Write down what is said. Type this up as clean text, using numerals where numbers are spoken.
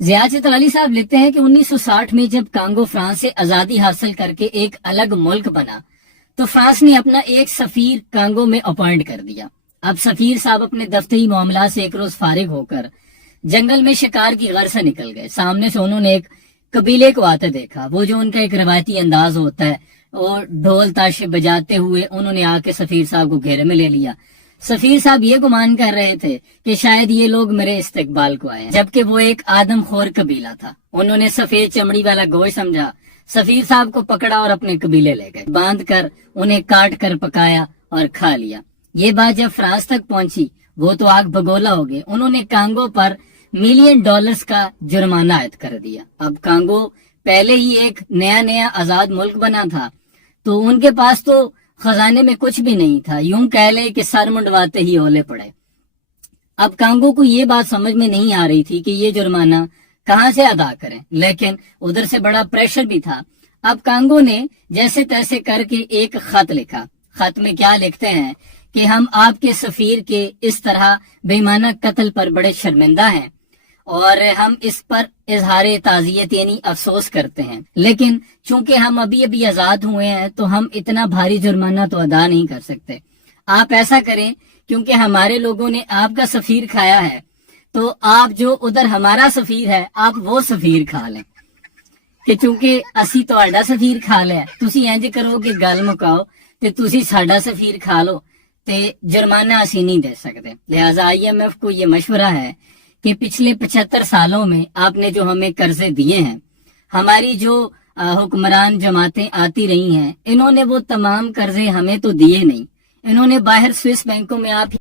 ضیاء علی صاحب لکھتے ہیں کہ 1960 میں جب کانگو فرانس سے آزادی حاصل کر کے ایک الگ ملک بنا تو فرانس نے اپنا ایک سفیر کانگو میں اپوائنٹ کر دیا۔ اب سفیر صاحب اپنے دفتری معاملات سے ایک روز فارغ ہو کر جنگل میں شکار کی غرض سے نکل گئے۔ سامنے سے انہوں نے ایک قبیلے کو آتے دیکھا، وہ جو ان کا ایک روایتی انداز ہوتا ہے، اور ڈھول تاشے بجاتے ہوئے انہوں نے آ کے سفیر صاحب کو گھیرے میں لے لیا۔ سفیر صاحب یہ گمان کر رہے تھے کہ شاید یہ لوگ میرے استقبال کو آئے ہیں، جبکہ وہ ایک آدم خور قبیلہ تھا۔ انہوں نے سفید چمڑی والا گوشت سمجھا، سفیر صاحب کو پکڑا اور اپنے قبیلے لے گئے، باندھ کر انہیں کاٹ کر پکایا اور کھا لیا۔ یہ بات جب فرانس تک پہنچی وہ تو آگ بگولا ہو گئے۔ انہوں نے کانگو پر $1,000,000 کا جرمانہ عائد کر دیا۔ اب کانگو پہلے ہی ایک نیا آزاد ملک بنا تھا، تو ان کے پاس تو خزانے میں کچھ بھی نہیں تھا، یوں کہہ لے کہ سر منڈواتے ہی اولے پڑے۔ اب کانگو کو یہ بات سمجھ میں نہیں آ رہی تھی کہ یہ جرمانہ کہاں سے ادا کریں، لیکن ادھر سے بڑا پریشر بھی تھا۔ اب کانگو نے جیسے تیسے کر کے ایک خط لکھا۔ خط میں کیا لکھتے ہیں کہ ہم آپ کے سفیر کے اس طرح بے ایمانہ قتل پر بڑے شرمندہ ہیں، اور ہم اس پر اظہار تعزیت یعنی افسوس کرتے ہیں، لیکن چونکہ ہم ابھی آزاد ہوئے ہیں تو ہم اتنا بھاری جرمانہ تو ادا نہیں کر سکتے۔ آپ ایسا کریں، کیونکہ ہمارے لوگوں نے آپ کا سفیر کھایا ہے، تو آپ جو ادھر ہمارا سفیر ہے آپ وہ سفیر کھا لیں، کہ چونکہ اسی تہاڈا سفیر کھا لیا، تسی انج کرو کہ گل مکاؤ تے تسی ساڈا سفیر کھا لو تے جرمانہ اسی نہیں دے سکتے۔ لہٰذا IMF کو یہ مشورہ ہے کہ پچھلے 75 سالوں میں آپ نے جو ہمیں قرضے دیے ہیں، ہماری جو حکمران جماعتیں آتی رہی ہیں، انہوں نے وہ تمام قرضے ہمیں تو دیے نہیں، انہوں نے باہر سوئس بینکوں میں آپ